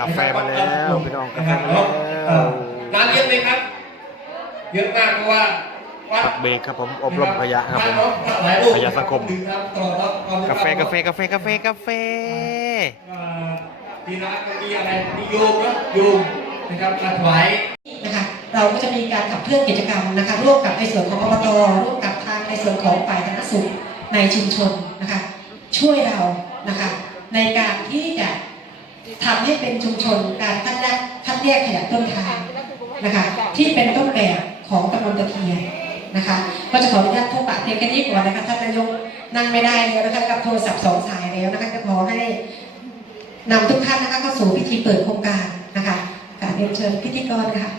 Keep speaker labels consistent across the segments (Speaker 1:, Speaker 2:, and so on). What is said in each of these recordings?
Speaker 1: กาแฟมาแล้วพี่น้องกาแฟมาแล้ว
Speaker 2: เออน้ำเยอะไหมครับ เยอะมากเพราะว่าวัด
Speaker 1: พักเบรกครับผมอบรมขยะครับผม
Speaker 2: หลายรูป
Speaker 1: ขยะสังคม
Speaker 2: ครับตลอดรับควม
Speaker 1: กาแฟกาแฟกาแฟกาแฟกาแฟ
Speaker 2: เอ่อทีร้านก็มีอะไรมีโยมนะโยมนะครับมาถวาย
Speaker 3: นะคะเราก็จะมีการขับเคลื่อนกิจกรรมนะคะร่วมกับในส่วนของอบตร่วมกับทางในส่วนของฝ่ายสาธารณสุขในชุมชนนะคะช่วยเรานะคะในการที่จะ ทำให้เป็นชุมชนการคัดแยกคัดแยกขยะต้นทางนะคะที่เป็นต้นแบบของตำบลตะเคียนนะคะก็จะขออนุญาตพบปะเพียงแค่นี้ก่อนนะคะท่านนายกนั่งไม่ได้แล้วนะคะกับโทรศัพท์สองสายแล้วนะคะจะขอให้นำทุกท่านนะคะเข้าสู่พิธีเปิดโครงการนะคะการเรียนเชิญพิธีกรค่ะ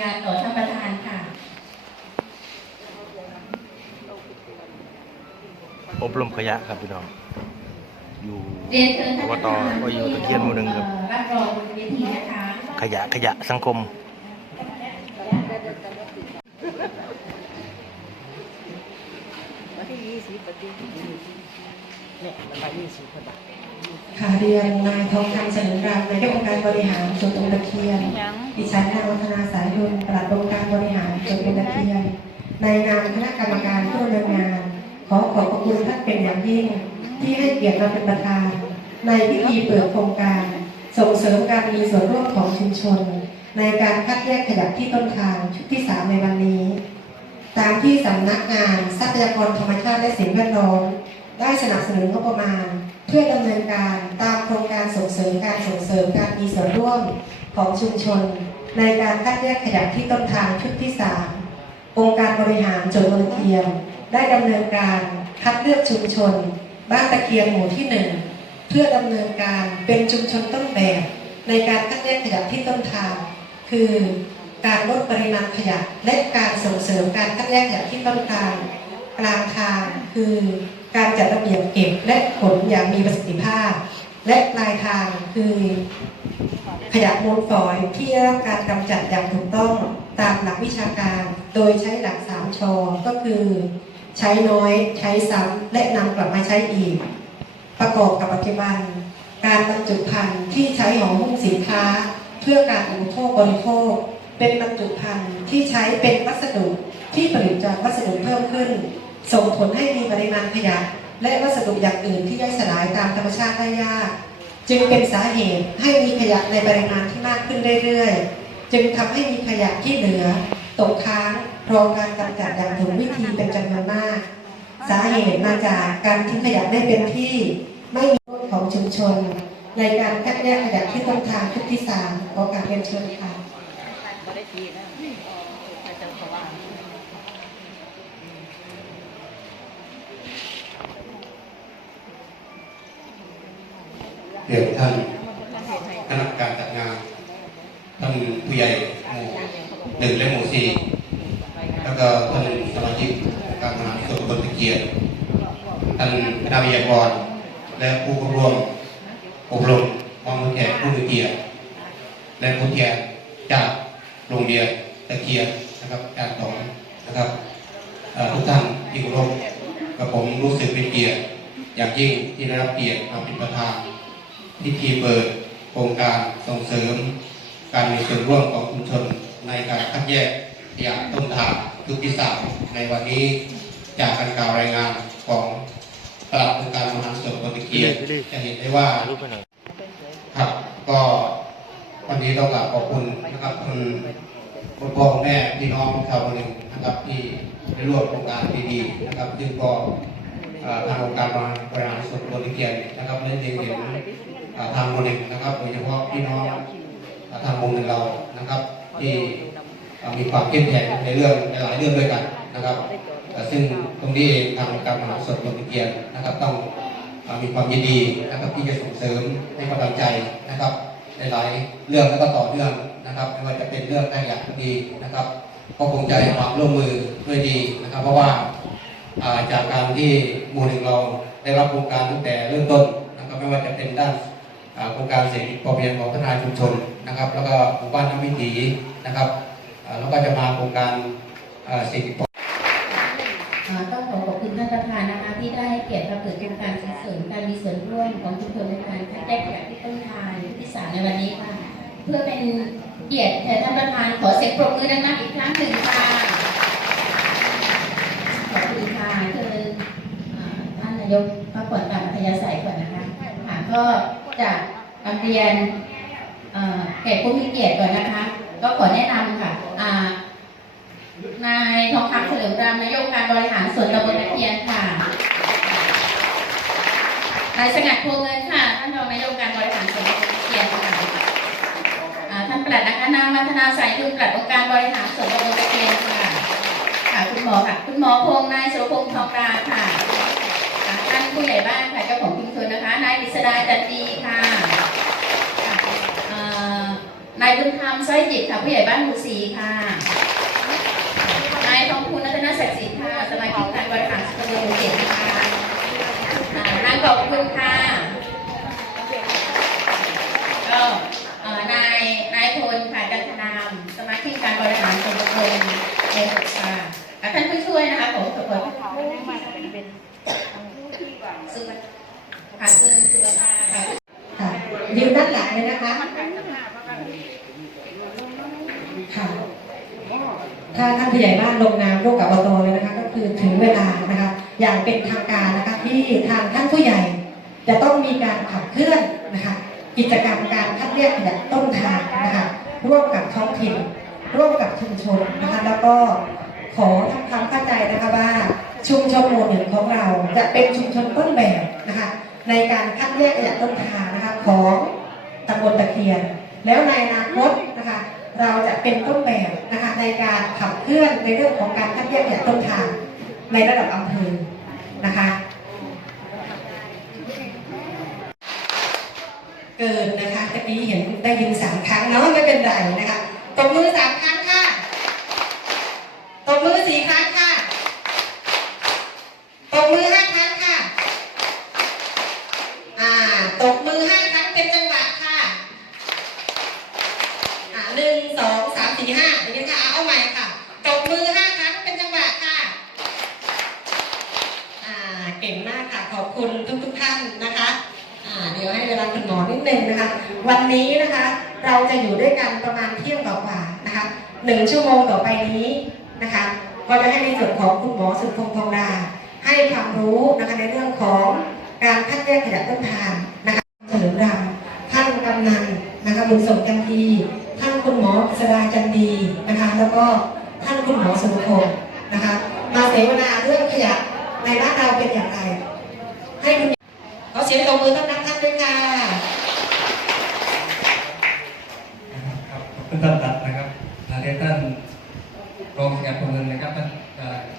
Speaker 4: งานต่อท่านประธานค่ะ
Speaker 1: อบรมขยะครับพี่น้อง อยู่
Speaker 4: เรียนเชิญท่าน
Speaker 1: อบตก็อยู่ตะเคียนหมู่หนึ่งครับ
Speaker 4: เอ่อรับรองบนเวทีนะคะ
Speaker 1: ขยะขยะสังคม
Speaker 3: ค่ะเรียนนายทองคำเสนอรามนายกองค์การบริหารส่วนตำบลตะเคียน ดิฉันนางวัฒนาสายยนต์ปลัดองค์การบริหารส่วนตำบลตะเคียน ในนามคณะกรรมการผู้ดำเนินงานข อขอบพระคุณท่านเป็นอย่างยิ่ง ที่ให้เกียรติมาเป็นประธาน ในพิธีเปิดโครงการ ส่งเสริมการมีส่วนร่วมของชุมชน ในการคัดแยกขยะที่ต้นทางชุดที่ 3 ในวันนี้ ตามที่สำนักงานทรัพยากรธรรมชาติและสิ่งแวดล้อมได้สนับสนุนงบประมาณ เพื่อดำเนินการตามโครงการส่งเสริมการส่งเสริมการมีส่วนร่วมของชุมชน ในการคัดแยกขยะที่ต้นทางชุดที่ 3 องค์การบริหารจนบนเทียม ได้ดำเนินการคัดเลือกชุมชน บ้านตะเคียนหมู่ที่1เพื่อดำเนินการเป็นชุมชนต้นแบบ ในการคัดแยกขยะที่ต้นทาง คือการลดปริมาณขยะและการส่งเสริมการคัดแยกขยะที่ต้นทางกลางทาง คือการจัดระเบียบเก็บและขนอย่างมีประสิทธิภาพ และปลายทางคือขยะมูลฝอยที่ได้รับการกำจัดอย่างถูกต้องตามหลักวิชาการ โดยใช้หลักสามชอก็คือ ใช้น้อย ใช้ซ้ำและนำกลับมาใช้อีก ประกอบกับปัจจุบัน การบรรจุภัณฑ์ที่ใช้ห่อหุ้มสินค้า เพื่อการอุปโภคบริโภค เป็นบรรจุภัณฑ์ที่ใช้เป็นวัสดุที่ผลิตจากวัสดุเพิ่มขึ้น ส่งผลให้มีปริมาณขยะ และวัสดุอย่างอื่นที่ย่อยสลายตามธรรมชาติได้ยากจึงเป็นสาเหตุให้มีขยะในปริมาณที่มากขึ้นเรื่อยๆ จึงทำให้มีขยะที่เหลือตกค้าง โครอการกำจัดอย่างถูกวิธีเป็นจำนวนมาก สาเหตุมาจากการทิ้งขยะไม่เป็นที่ไม่มีร่วมของชุมชน ในการคัดแยกขยะที่ต้นทางชุดที่สามขอการเรียนเชิญค่ะ
Speaker 5: เรียนท่านคณะกรรมการจัดงานท่านผู้ใหญ่หมู่หนึ่งและหมู่สี่แล้วก็ท่านสมาชิกการบริหาร ส่วนตำเกียบท่านคณะวิทยากร และผู้ร่วมอบรมมองแขกผู้มีเกียรติและผู้แทนจากโรงเรียนตะเกียบนะครับการสอนนะครับทุกท่านที่เคารพกับผมรู้สึกเป็นเกียรติอย่างยิ่งที่ได้รับเกียรติมาเป็นประธานพิธีเปิดโครงการส่งเสริม การมีส่วนร่วมของชุมชนในการคัดแยกขยะต้นทางทุกที่สามในวันนี้ จากการกล่าวรายงานของปลัดองค์การมหาส่วนตะเกียบจะเห็นได้ว่า
Speaker 1: รูปไปหน่อย
Speaker 5: ครับก็วันนี้ต้องกราบขอบคุณนะครับคุณคุณพ่อคุณแม่พี่น้องชาวคนหนึ่งนะครับที่ได้ร่วมโครงการดีๆนะครับซึ่งก็เอ่อทางองค์การบริหารส่วนตำบลตะเกียนนะครับได้เล็งเห็นเอ่อทางคนหนึ่งนะครับโดยเฉพาะพี่น้องเอ่อทางวงหนึ่งเรานะครับ ที่เอ่อมีความเข้มแข็งในเรื่องในหลายเรื่องด้วยกันนะครับเอ่อ ซึ่งตรงนี้เองทางการบริหารส่วนตำบลตะเกียนนะครับ ต้องมีความยินดีนะครับที่จะส่งเสริมให้กำลังใจนะครับในหลายเรื่องแล้วก็ต่อเนื่องนะครับไม่ว่าจะเป็นเรื่องได้อยากก็ดีนะครับ ก็คงให้ความร่วมมือด้วยดีนะครับ เพราะว่าจากการที่หมู่หนึ่งเราได้รับโครงการตั้งแต่เริ่มต้นนะครับไม่ว่าจะเป็นด้านโครงการเศรษฐกิจพอเพียงของพัฒนาชุมชนนะครับ แล้วก็หมู่บ้านน้ำวิถีนะครับแล้วก็จะมาโครงการเศรษฐกิจพอ
Speaker 4: แยกที่ต้นทางที่สามในวันนี้ค่ะ เพื่อเป็นเกียรติแทนท่านประธานขอเสียงปรบมือดังๆอีกครั้งหนึ่งค่ะขอบคุณค่ะคือท่านนายกพักผ่อนตามอัธยาศัยก่อนนะคะค่ะก็จะนำเรียนเอ่อแขกผู้มีเกียรติก่อนนะคะ ก็ขอแนะนำค่ะนายทองคำเฉลิมรำนายกการบริหารส่วนตำบลตะเคียนค่ะนายสงัดพวงเงินค่ะานรองนายกการบริหารส่วนตำบลเคียนค่ะท่านปลัดนะคะนางมัทนาสายดุลปลัดองค์การบริหารส่วนตำบลตะเคียนค่ะค่ะคุณหมอค่ะ คุณหมอพงษ์นายสุรพงษ์ทองราค่ะค่ะท่านผู้ใหญ่บ้านค่ะเจ้าของชุมชนนะคะ นายกฤษดาจันดีค่ะเอ่อนายบุญธรรมสร้อยจิตค่ะผู้ใหญ่บ้านหมู่สีค่ะ นายทองพูนนัทนศักดิ์ศรีค่ะสมาชิกการบริหารส่วนตำบลหมู่เจ็ดค่ะอ่านางขอบคุณค่ะ ก็เอ่อนายนายพลค่ะจันทนาม สมาชิกการบริหารส่วนตำบลในหกค่ะและท่านผู้ช่วยนะคะผมสุขภสุขค่ะคุณสุภาค่ะ
Speaker 3: ค่ะยืนด้านหลังเลยนะคะ ค่ะ ถ้าท่านผู้ใหญ่บ้านลงนามร่ วมกับอบตเลยนะคะก็คือถึงเวลานะคะอย่างเป็นทางการนะคะที่ทางท่านผู้ใหญ่ จะต้องมีการขับเคลื่อนนะคะกิจกรรมการคัดเลือกขยะต้นทางนะคะร่วมกับท้องถิ่น ร่วมกับชุมชนนะคะแล้วก็ขอทำความเข้าใจนะคะว่าชุมชนหมู่หนึ่งของเราจะเป็นชุมชนต้นแบบนะคะในการคัดแยกขยะต้นทางนะคะของตำบลตะเคียน แล้วในอนาคตนะคะ เราจะเป็นต้นแบบนะคะในการขับเคลื่อนในเรื่องของการคัดแยกขยะต้นทางในระดับอำเภอนะคะเกินนะคะตะกี้เห็นได้ยินสามครั้งเนาะไม่เป็นไรนะคะตบมือสามครั้งค่ะตบมือสี่ครั้งค่ะตบมือห้าครั้งค่ะ อ่าตบมือห้าครั้งเป็นจังหวะค่ะ อ่าหนึ่งสองสามสี่ห้าอย่างนี้ค่ะเอาเอาใหม่ค่ะตบมือห้าครั้งเป็นจังหวะค่ะ อ่า เก่งมากค่ะขอบคุณทุกทุกๆท่านนะคะเดี๋ยวให้เวลาคุณหมอนิดนึงนะคะ วันนี้นะคะเราจะอยู่ด้วยกันประมาณเที่ยงกว่าๆนะคะหนึ่งชั่วโมงต่อไปนี้นะคะก็จะให้ในส่วนของคุณหมอสุดพงษ์ทองดา ให้ความรู้นะคะในเรื่องของการคัดแยกขยะต้นทางนะคะเฉลิมรำท่านกำนันนะคะบุญส่งจันทีท่านคุณหมอกฤษดาจันดีนะคะ แล้วก็ท่านคุณหมอสุรพงษ์นะคะมาเสวนาเรื่องขยะ ในบ้านเราเป็นอย่างไร ให้คุณขอเสียงตบมือต้อนรับท่านด้วยค่ะ
Speaker 2: ครับขอบคุณท่านตัดนะครับทางเรียนท่านรองสงัดพงเงินนะครับท่าน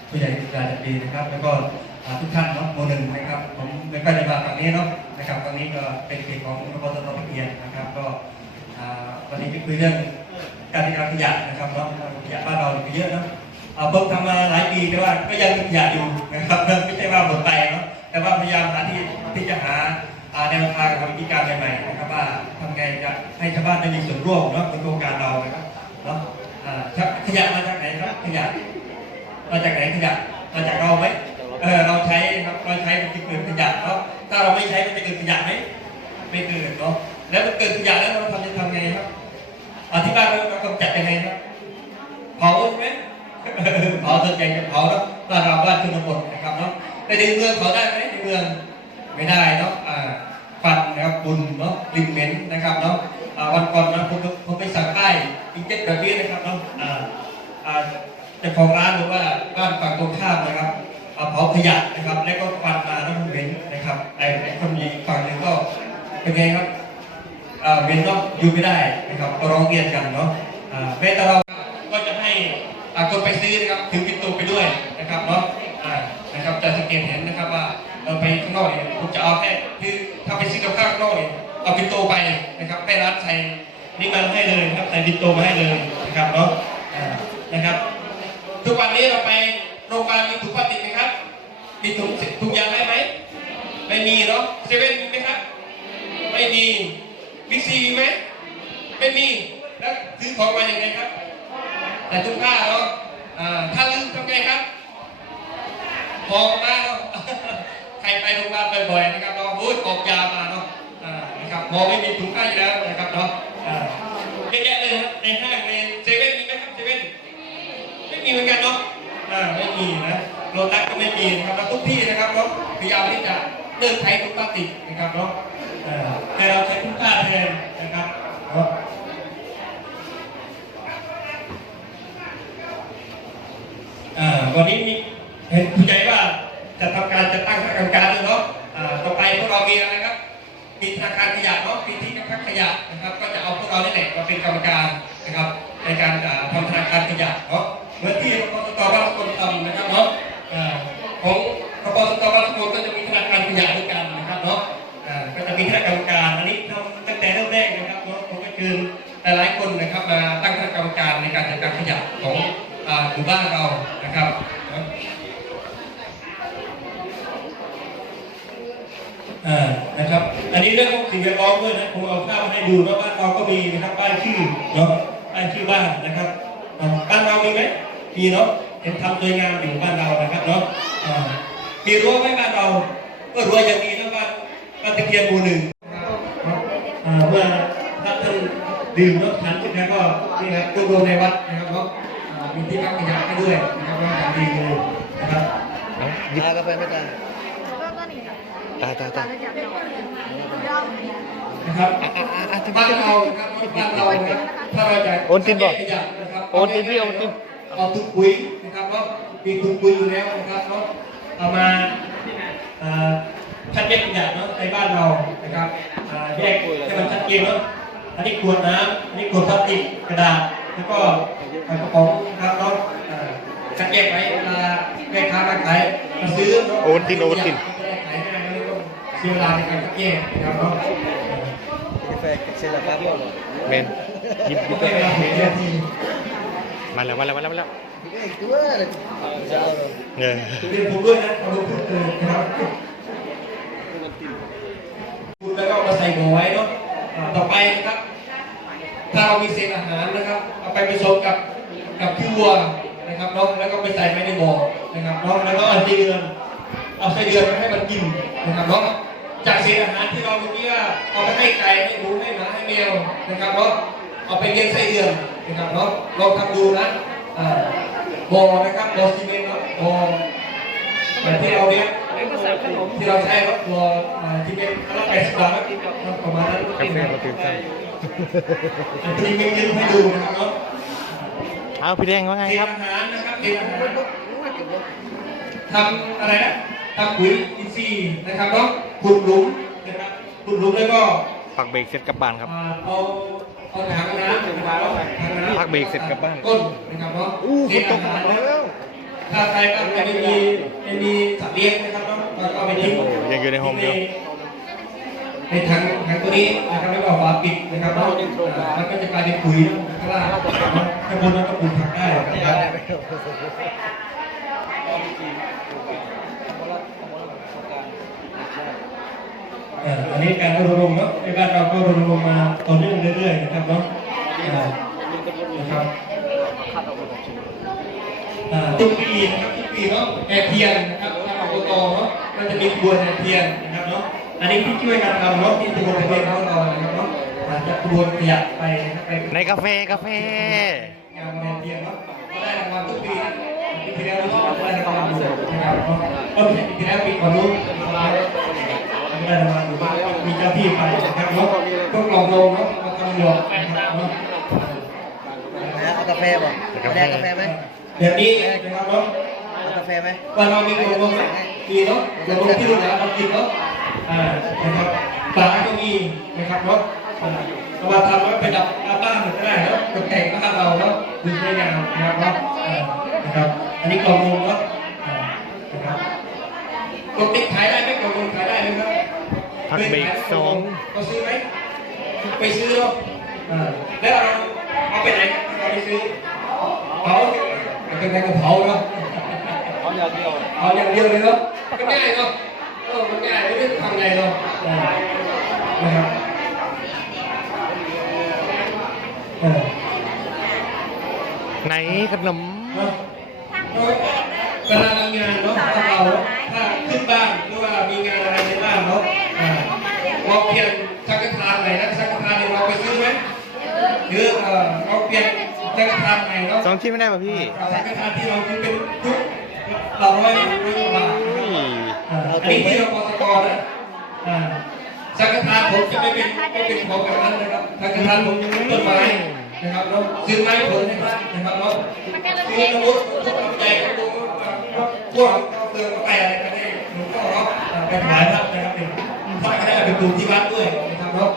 Speaker 2: ผู้ใหญ่ราชดีนะครับ แล้วก็ทุกท่านเนาะโมหนึ่งนะครับ ผมไม่ค่อยได้มาฝั่งนี้เนาะนะครับตรงนี้ก็เป็นเขตของรพสตะเกียนนะครับ ก็วันนี้ก็คุยเรื่องการจัดการขยะนะครับเนาะขยะบ้านเราเนี่ยเยอะเนาะ ผมทำมาหลายปีแต่ว่าก็ยังมีขยะอยู่นะครับไม่ใช่ว่าหมดไปเนาะแต่ว่าพยายามหาที่ที่จะหาแนวทางกับวิธีการใหม่ๆนะครับว่าทำไงจะให้ชาวบ้านได้มีส่วนร่วมเนาะในโครงการเรานะครับเนาะขยะมาจากไหนครับขยะมาจากไหนขยะมาจากเราไหมเออเราใช้ครับเราใช้มันจะเกิดขยะเนาะถ้าเราไม่ใช้มันจะเกิดขยะไหมไม่เกิดเนาะแล้วมันเกิดขยะแล้วเราทำจะทำไงครับอธิบายเรากำจัดยังไงครับเผาใช่ไหม เผาสนใหญ่จะเผาเนาะบ้านเราบ้านชนบทนะครับเนาะแต่ในเมืองเผาได้ไหมในเมืองไม่ได้เนาะอ่าฟันนะครับบุญเนาะกลิ่นเหม็นนะครับเนาะอ่าวันก่อนนะผมผมไปสั่งป้ายอินเจ็ตแบบนี้นะครับเนาะอ่าอ่าจ้าของร้านบอว่าบ้านฝั่งตรงข้ามนะครับเผาขยะนะครับ แล้วก็ฟันมาแล้วมันเหม็นนะครับไอ้ไอ้คนอีกฝั่งหนึ่งก็เป็นไงครับเหม็นเนาะอยู่ไม่ได้นะครับก็ร้องเรียนกันเนาะอ่าแม้แต่เราก็จะให้ คนไปซื้อนะครับถือปินโตไปด้วยนะครับเนาะนะครับจะสังเกตเห็นนะครับว่าเราไปข้างนอกเนี่ยผมจะเอาแค่คือถ้าไปซื้อกับข้าวข้างนอกเนี่ยเอาปินโตไปนะครับให้ร้านใส่นี่มันให้เลยครับใส่ปินโตมาให้เลยนะครับเนาะนะครับ ทุกวันนี้เราไปโรงพยาบาลมีถุงพลาสติกไหมครับ มีถุงถุงยางได้ไหมไม่มีเนาะเซเว่นมีไหมครับ ไม่มีบิ๊กซีมีไหมไม่มีแล้วซื้อของมาอย่างไงครับ แต่ถุงผ้าเนาอ่าถ้าลืมทำไงครับพอมาแล้วไปโรงพยาบาลบ่อยๆนะครับเราพูดออกยามาเนาะอ่านะครับหมอไม่มีถุงผ้าอยู่แล้วนะครับเนาะอ่าเยอะแยะเลยครับในห้างในเซเว่นมีไหมครับเซเว่นไม่มีเหมือนกันเนาะอ่าไม่มีนะโรตัสก็ไม่มีนะครับแล้วทุกที่นะครับเนาะพยายามที่จะเลิกใช้ถุงพลาสติกนะครับเนาะอ่าแต่เราใช้ถุงผ้าแทนนะครับเนาะ อ่า วันนี้มีเห็นผู้ใหญ่ว่าจะทำการจะตั้งคณะกรรมการเลยเนาะอ่าต่อไปพวกเรามีอะไรครับมีธนาคารขยะเนาะมีที่กำพักขยะนะครับ ก็จะเอาพวกเรานี่แหละมาเป็นกรรมการนะครับ ในการทำธนาคารขยะเนาะเหมือนที่กสตบ้านสกลทำนะครับเนาะอ่าของกสตบ้านสกลก็จะมีธนาคารขยะด้วยกันนะครับเนาะอ่าก็จะมีคณะกรรมการอันนี้ทำตั้งแต่เริ่มแรกนะครับเนาะผมก็คือหลายๆคนนะครับมาตั้งคณะกรรมการในการจัดการขยะของหมู่บ้านเรานะครับเนาะ อ่า นะครับ อันนี้เรื่องของ สิ่งแวดล้อมด้วยนะผมเอาภาพมาให้ดูนะบ้านเราก็มีนะครับป้ายชื่อเนาะป้ายชื่อบ้านนะครับอ่าบ้านเรามีไหมมีเนาะเห็นทำสวยงามอยู่บ้านเรานะครับเนาะอ่ามีรั้วไหมบ้านเรา ก็รั้วยังมีนะบ้านบ้านตะเคียนหมู่หนึ่งนะครับอ่าเมื่อท่านท่านดื่มเนาะทานเสร็จแล้วก็นี่ครับรวบรวมในวัดนะครับเนาะอ่ามีที่พักขยะให้ด้วยนะครับว่าอย่างดีเลยนะครับ
Speaker 1: หยิบกาแฟไม่ได้ตายตายตาย
Speaker 2: นะครับบ้านเรานะครับบ้านเรานะครับถ้าเราจะ
Speaker 1: โอนตินบ่
Speaker 2: ขยะนะครับ
Speaker 1: โอนตินพี่โอนติน
Speaker 2: เอาถุงปุ๋ยนะครับเนาะมีถุงปุ๋ยอยู่แล้วนะครับเนาะเอามาอ่าคัดแยกขยะเนาะในบ้านเรานะครับอ่าแยกให้มันชัดเจนเนาะอันนี้ขวดน้ำอันนี้ขวดพลาสติกกระดาษแล้วก็กระป๋องนะครับเนาะอ่าคัดแยกไว้เวลาแม่ค้ามาขายมาซื้อเาะ
Speaker 1: โอนตินโอนติน
Speaker 2: จะได้ขายง่ายไม่ต้องเสียเวลาในการคัดแยกนะครับเนาะ
Speaker 1: เมนหยิบหยิบ
Speaker 2: ไม่เวลาหกนาที
Speaker 1: มาแล้วมาแล้วมาแล้วมาแล้วเนี่ย
Speaker 2: เรียนผมด้วยนะเอาลงทุนเลยครับคุณแล้วก็มาใส่หมูไว้เนาะต่อไปนะครับ ถ้าเรามีเศษอาหารนะครับ เอาไปผสมกับกับขี้วัวนะครับเนาะแล้วก็ไปใส่ไว้ในบ่อนะครับเนาะแล้วก็เอาไส้เดือน เอาไส้เดือนมาให้มันกินนะครับเนาะ จากเศษอาหารที่เราเมื่อกี้ว่าเอาไปให้ไก่ให้หมูให้หมาให้แมวนะครับเนาะเอาไปเลี้ยงไส้เดือนนะครับเนาะลองทำดูนะอ่าบ่อนะครับบ่อซีเมนต์เนาะบ่อแบบที่เราเลี้ยงที่เราใช้เนาะบ่ออ่าที่เป็นละแปดสิบบาทนะประมาณนั้น
Speaker 1: กาแฟมาตื่นเต้น
Speaker 2: อันนี้มีคลิปให้ดูนะครับเนาะ
Speaker 1: เอาพี่แดงว่าไง
Speaker 2: เท
Speaker 1: ครับ
Speaker 2: อาหารนะครับเทอาหารทำอะไรนะ ทำปุ๋ยอินทรีย์นะครับเนาะขุดหลุมนะครับขุดหลุมแล้วก็
Speaker 1: ปักเบรกเสร็จกลับบ้านครับ
Speaker 2: อ่าเอาเอาถังน้ำนะครับเนาะถังน้ำ
Speaker 1: พักเบรกเสร็จกลับบ้าน
Speaker 2: ก้นนะครับเนาะ
Speaker 1: อู้
Speaker 2: เท
Speaker 1: ฝนต
Speaker 2: อากหาร
Speaker 1: มา
Speaker 2: นะ
Speaker 1: แล้ว
Speaker 2: ถ้าใครบ้านใครไม่มีไม่มีสัตว์เลี้ยงนะครับเนาะก็เอาไปทิ้ง
Speaker 1: โอ้ยังอยู่ในโฮมอยู่
Speaker 2: ในถังถังตัวนี้นะครับแล้วก็เอาฝาปิดนะครับเนาะอ่ามันก็จะกลายเป็นปุ๋ยนะข้างล่างเนาะข้างบนนั้นก็ปลูกผักได้นะครับ อ่ออันนี้การรณรงค์เนาะในบ้านเราก็รณรงค์มาต่อเนื่องเรื่อยๆนะครับเนาะอ่านะครับอ่าทุกปีนะครับทุกปีเนาะแห่เทียนนะครับทางอบตเนาะก็จะมีขบวนแห่เทียนนะครับเนาะอันนี้ที่ช่วยกันทำเนาะที่ขบวนแห่เทียนของเรานะครับเนาะอาจจะขบวนขยะไปนะครับไป
Speaker 1: ในกาแฟกาแฟ
Speaker 2: งานแห่เทียนเนาะก็ได้รางวัลทุกปีนะปีที่แล้วรู้สึกว่าได้รางวัลอยู่นะครับเนาะก็ปีที่แล้วปีก่อนนู้น ได้รางวัลอยู่มีเจ้าที่ไปนะครับเนาะก็กล่องลงเนาะมาทำหยวกนะครับเนาะ
Speaker 6: เอากาแฟบ่แดกกาแฟไหม
Speaker 2: แบบนี้นะครับเนาะ
Speaker 6: เอากาแฟไหม
Speaker 2: วันเรามีกล่องโลงมีเนาะกล่องโลงที่ลูกหลานเรากินเนาะอ่านะครับปลาก็มีนะครับเนาะเอามาทำไว้ประดับหน้าบ้านก็ได้เนาะตกแต่งบ้านเราเนาะดูสวยงามนะครับเนาะนะครับ อันนี้กล่องลงเนาะนะครับกล่องติดขายได้ไหมกล่องลงขายได้ไหมครับ
Speaker 1: พักเบรกสอง
Speaker 2: เราซื้อไหมไปซื้อเนาะอ่าแล้วเราเอาไปไหนเราไปซื้อเผาเป็นไงก็เผาเนาะ
Speaker 6: เอาอย่างเดียว
Speaker 2: เอาอย่างเดียวเลยเนาะมันง่ายเนาะเออมันง่ายไม่รู้จะทำไงเนาะอ่านะครับเออ
Speaker 1: ไหนขนม
Speaker 2: เนาะเวลาทำงานเนาะถ้าเราถ้าขึ้นบ้านหรือว่ามีงานเราเปลี่ยนสังฆทานใหม่นะสังฆทานเนี่ยเราไปซื้อไหมหรือเออเราเปลี่ยนสังฆทานใหม่เนาะ
Speaker 1: สองที่ไม่ได้ป่ะพี่
Speaker 2: สังฆทานที่เราซื้อเป็นยุคเราร้อยร้อยกว่าบาทอ่าอันนี้ที่เราปสกนะอ่าสังฆทานผมจะไม่เป็นไม่เป็นของแบบนั้นนะครับสังฆทานผมเป็นต้นไม้นะครับเราซื้อไม้ผลนะครับนะครับเราซื้อสมุดทุกลำใจก็ดูพวกเตือนไปอะไรกันเนี่ยหลวงพ่อเราไปถวายพระนะ ครับเนี่ยพระก็ได้ไปปลูกที่วัดด้วยนะครับเนาะ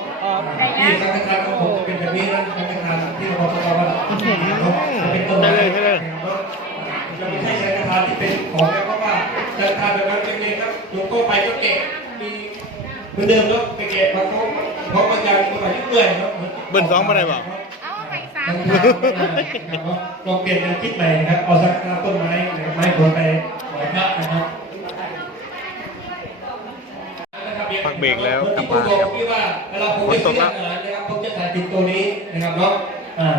Speaker 2: ที่สังฆทานของผมจะเป็นแบบนี้นะสังฆทานที่เราปสกว่าจะเป็นต้นไม้นะครับเนาะจะไม่ใช่ใช้กระทานที่เป็นของแล้วเพราะว่าใช้กระทานแบบนั้นเป็นเองครับหลวงพ่อไปก็เก็บมีเหมือนเดิมแล้วไปเก็บมาเขาเขาก็ยังมาไปเรื่อยๆเนาะ
Speaker 1: เบิ้ลสองมาได้เปล่า
Speaker 4: เอาไปสา
Speaker 2: ล
Speaker 4: ม
Speaker 2: องเปลี่ยนเป็นคิดใหม่นะครับเอาสักต้นไม้นะครับไม้ผลไปหอยพระนะครับ
Speaker 1: พัก เบรกแล้วกลับ
Speaker 2: ผ
Speaker 1: มา
Speaker 2: บอ
Speaker 1: ครับ
Speaker 2: ที่ว่าเวลาผมไปซื้ออาหารนะครับผมจะถ่ายติดตัวนี้นะครับเนาะอ่า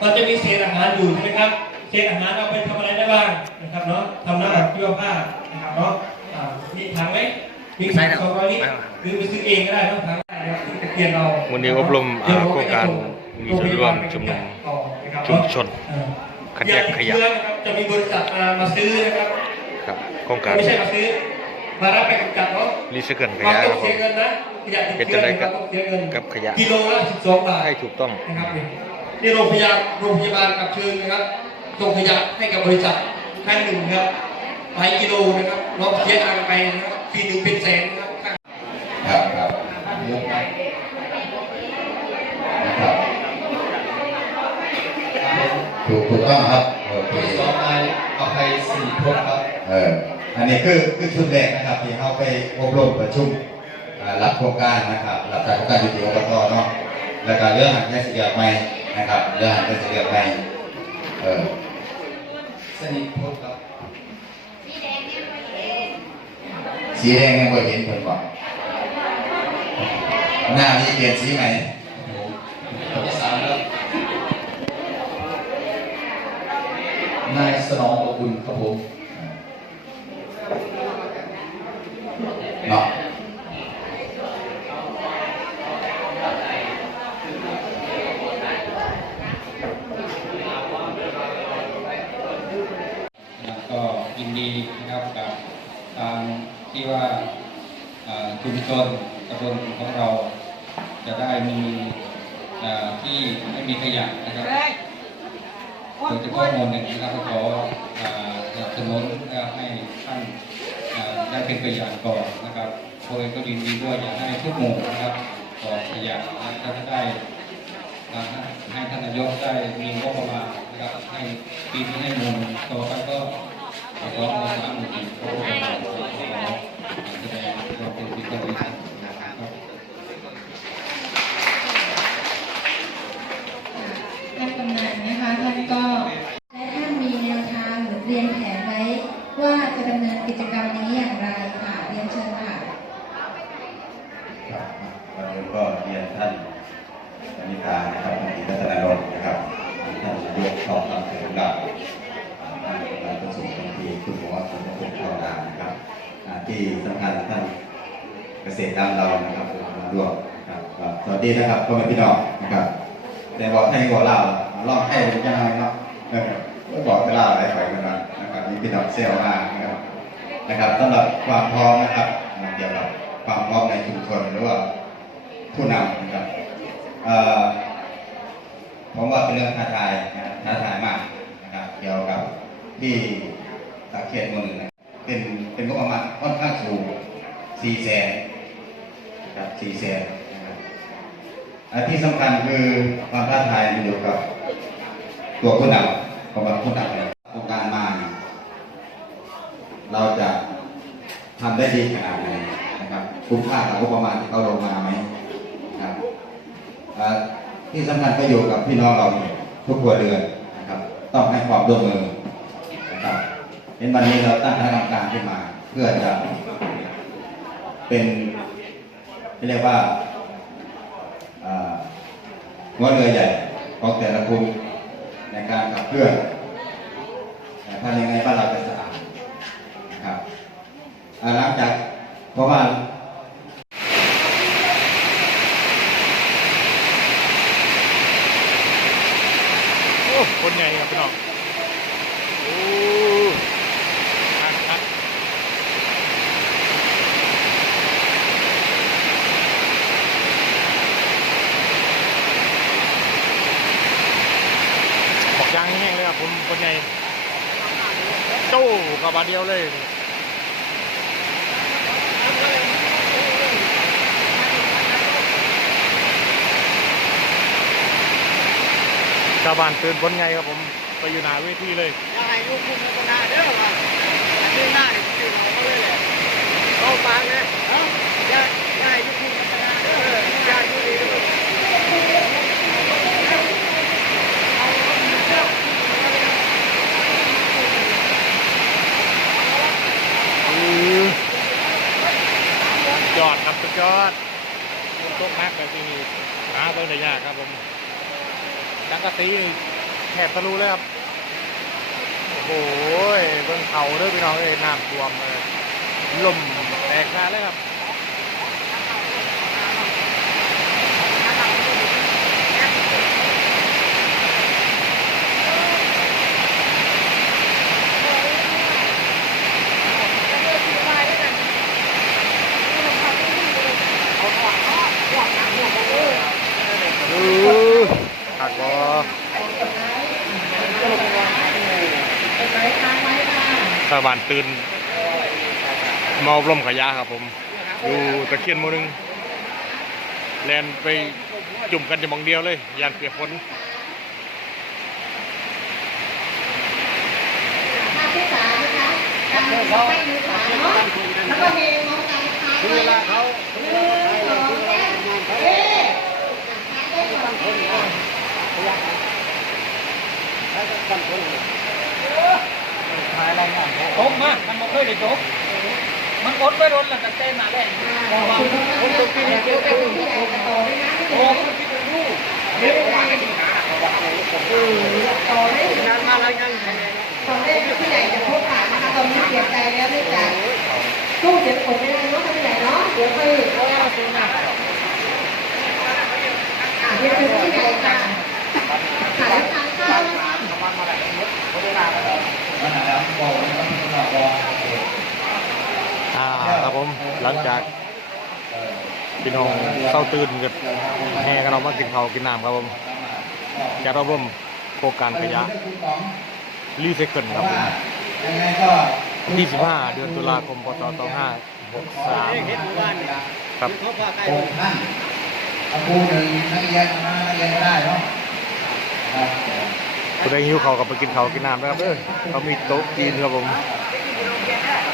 Speaker 2: มันจะมีเศษอาหารอยู่ใช่ไหมครับเศษอาหารเอาไปทำอะไรได้บ้างนะครับเนาะทำน้ำแบบชีวภาพนะครับเนาะอ่ามีถังไหมมีถังสองร้อยลิตรหรือไปซื้อเองก็ได้เนาะถังได้นะครับที่ตะเกียงเรา
Speaker 1: วันนี้อบรมอ่าโครงการมีส่วนร่วมชุมนุมชุมชนคัดแยกขยะ
Speaker 2: เชื้อนะครับจะมีบริษัทมามาซื้อนะครับ
Speaker 1: ครับโครงการ
Speaker 2: ไม่ใช่มาซื้อ มารับไปกำจัดเนาะ
Speaker 1: รีไซเคิลข
Speaker 2: เรา
Speaker 1: ยะค
Speaker 2: ต้อ
Speaker 1: รั
Speaker 2: ง
Speaker 1: บผ
Speaker 2: เสีย
Speaker 1: ม
Speaker 2: เงินนะขยะติด
Speaker 1: เป็น
Speaker 2: เชื้
Speaker 1: จะ
Speaker 2: อ
Speaker 1: ได้
Speaker 2: นะครับต้องเสียเงิน
Speaker 1: กับขยะ
Speaker 2: กิโลละ12บาท
Speaker 1: ให้ถูกต้อง
Speaker 2: นะครับที่โรงพยาบาลโรงพยาบาลกับเชิงนะครับส่งขยะให้กับบริษัทครั้งหนึ่งครับหลายกิโลนะครับเราเสียตังค์ไปนะครับปีหนึ่งเป็นแสนนะครับ
Speaker 7: ครับครับนะครับถูกถูกต้องครับโอเค
Speaker 8: สองนายอภัยสี่พจน์ครับ
Speaker 7: เออ อันนี้คือคือชุดแรกนะครับที่เขาไปอบรมประชุมอ่ารับโครงการนะครับรับจากโครงการอยู่ที่อบตเนาะแล้วก็เรื่องหันแยกเสียใหม่นะครับเรื่องหันแยกเสียใหม่เออ
Speaker 8: สนิทพจน์ครับ
Speaker 7: สีแดงยังไม่เห็นเพิ่นบอกหน้ามีเปลี่ยนสีไหม
Speaker 8: คนที่สามครับนายสนองอบอุ่นครับผม
Speaker 7: เนาะ
Speaker 9: นะก็ยินดีนะครับกับทางที่ว่าอ่า ชุมชนตำบลของเรา จะได้มีอ่าที่ไม่มีขยะนะครับโดยเฉพาะหมวดหนึ่งนะครับก็ขออ่าสนับสนุนและให้ท่านอ่าได้เป็นตัวอย่างก่อนนะครับโดยก็ยินดีด้วยอยากให้ทุกหมู่นะครับก่อขยะและจะได้อ่าให้ท่านนายกได้มีงบประมาณนะครับให้ปีนี้ให้หมุนต่อไปก็ขอร้องมาสามหมื่นเพราะว่าเราแสดง เราเป็นปีกันเนะครับ
Speaker 10: ท่านกำนันนะคะท่านก็และท่านมีแนวทางหรือเรียนแผนไว้ว่าจะดำเนินกิจกรรมนี้อย่างไรค่ะเรียนเชิญค่ะ
Speaker 7: ครับวันนี้ก็เรียนท่านอนิกานะครับท่านรัตนนนท์นะครับท่านนายกทองคำเสริมดาท่านประธานประชุมเป็นทีคุณหมอสมภพเข้าวดานะครับที่สำคัญท่าน เกษตรด้านเรานะครับรวมครับสวัสดีนะครับพ่อแม่พี่น้องนะครับแต่บอกให้บอกเล่าลองให้เป็นยังไงเนาะก็บอกเล่าอะไรไปกันนะนะครับนี่พี่น้องเซลล์มานะครับนะครับสำหรับความพร้อมนะครับเกี่ยวกับความพร้อมในชุมชนหรือว่าผู้นำนะครับผมว่าเป็นเรื่องท้าทายนะครับท้าทายมากนะครับเกี่ยวกับที่สังเกตมู่หนึ่งเป็นเป็นงบประมาณค่อนข้างสูงสี่แสน นะครับสี่แสนนะครับอันที่สำคัญคือความท้าทายมันอยู่กับตัวผู้นำของผู้นำเนี่ยโครงการมาเนี่ยเราจะทำได้ดีขนาดไหนนะครับคุ้มค่ากับงบประมาณที่เขาลงมาไหมนะครับที่สำคัญก็อยู่กับพี่น้องเราทุกครัวเรือนนะครับ ต้องให้ความร่วมมือนะครับเห็นวันนี้เราตั้งคณะกรรมการขึ้นมา เพื่อจะเป็น เรียกว่าหัวเรือใหญ่ของแต่ละกลุ่มในการขับเคลื่อนทำยังไงบ้านเราจะสะอาดนะครับหลังจากเพราะว่า
Speaker 1: คนใหญ่ครับพี่น้อง ผมคนใหญ่โจ้กับบาเดียวเลยชาวบ้านตื่นคนใหญ่ครับผมไปอยู่หน้าเวทีเลย
Speaker 8: อย่าให้ลูกคุณพัฒนาเด้อว่ะอันหน้านี่คือเราไม่เลยแหละเข้าฟังเลยเนาะอย่าอย่าให้ลูกคุณพัฒนาเด้ออย่าอยู่ดีเด้อ
Speaker 1: ยอดครับสุดยอดตกนักแบบนี้หาเบิ่งได้ยากครับผมดังกะตีแถบทะลุเลยครับ โอ้โหเบิ้งเขาเด้อพี่น้องเอ้ยน้ำท่วมเลยลมแตกนาเลยครับ หักบอชาวบ้านตื่นมาอบรมขยะครับผมอยู่ตะเคียนหมูหนึงแลนไปจุ่มกันจะมองเดียวเลยยานเปียกฝน
Speaker 3: ภาพที่สามนะคะกา ค่ะ
Speaker 8: ตกมามันบ่เคยได้ตกมันกดไปโดนแล้วก็เต้นมาแล้ว
Speaker 3: คุณตุ๊กปีนี้เกี่ยวกับผู้ใหญ่จะต่อด้วยนะผู้ใหญ่เดี๋ยวว่ากันดีนะต่อได้ ถึง
Speaker 8: งานมาแล้วยัง
Speaker 3: ตอาคะตอนนี้เปลี่ยนใจแล้วเนื่องจากสู้เจ็บปวดไม่ได้เนาะผู้ใหญ่เนาะเดี๋ยวค่อยอ่าเดี๋ยวเป็นผู้ใหญ่ค่ะขายข้าวนะคะ
Speaker 1: อ่าครับผมหลังจากพี่น้องเศร้าตื่นกับแห่กันเรามากินข้าวกินน้ำครับผมจากราร่วมโครงการขยะรีไซเคิลครับผมที่15เดือนตุลาคมพศ2563ครับ
Speaker 8: เขาพาใก
Speaker 7: ท่านครูหนึ่งนักเรียนมานักเรียนก็ได้เนาะ
Speaker 1: ผู้ใดหิวเขาวก็ไปกินข้าวกินน้ำนะครับเด้อเขามีโต๊ะกินครับผม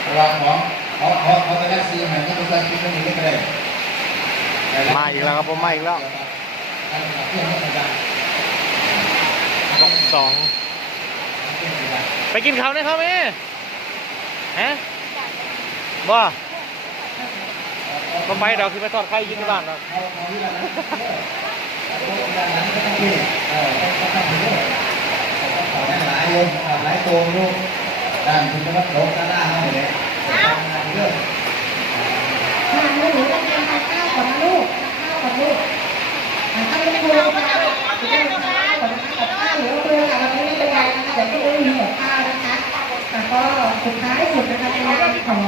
Speaker 7: ระวังของเขาเขาเขาไปได้ซื้อใหม่ก็ไปซื้อกินตรงนี้ก็ได้
Speaker 1: มาอีกแล้วครับผมมาอีกแล้ว
Speaker 7: การขับเคลื่อนรถต่าง
Speaker 1: บล็อกสองไปกินข้าวได้ครับแม่ฮะบ่ก็ไปดอกคือไปทอดไข่กินที่บ้านดอก
Speaker 7: ๆเขา ด้านก็ต้องที่เออต้องต้องถึงด้วยเขาได้หลายโยมหลายตัวลูกด้านคุณจะมาโผล่ด้านหน้าเขาเลยเรื่อง
Speaker 3: ทานหนูต้องเตรียมทานข้าวก่อนนลูกข้าวก่อนลูกทานข้าวไม่ควรนะคะคุณแม่ทานข้าวกับข้าวหรือว่าเปลือกอะวันนี้ไม่เป็นไรนะคะเดี๋ยวนี้มีกับข้าวนะคะแล้วก็สุดท้ายสุดนะคะในงานของ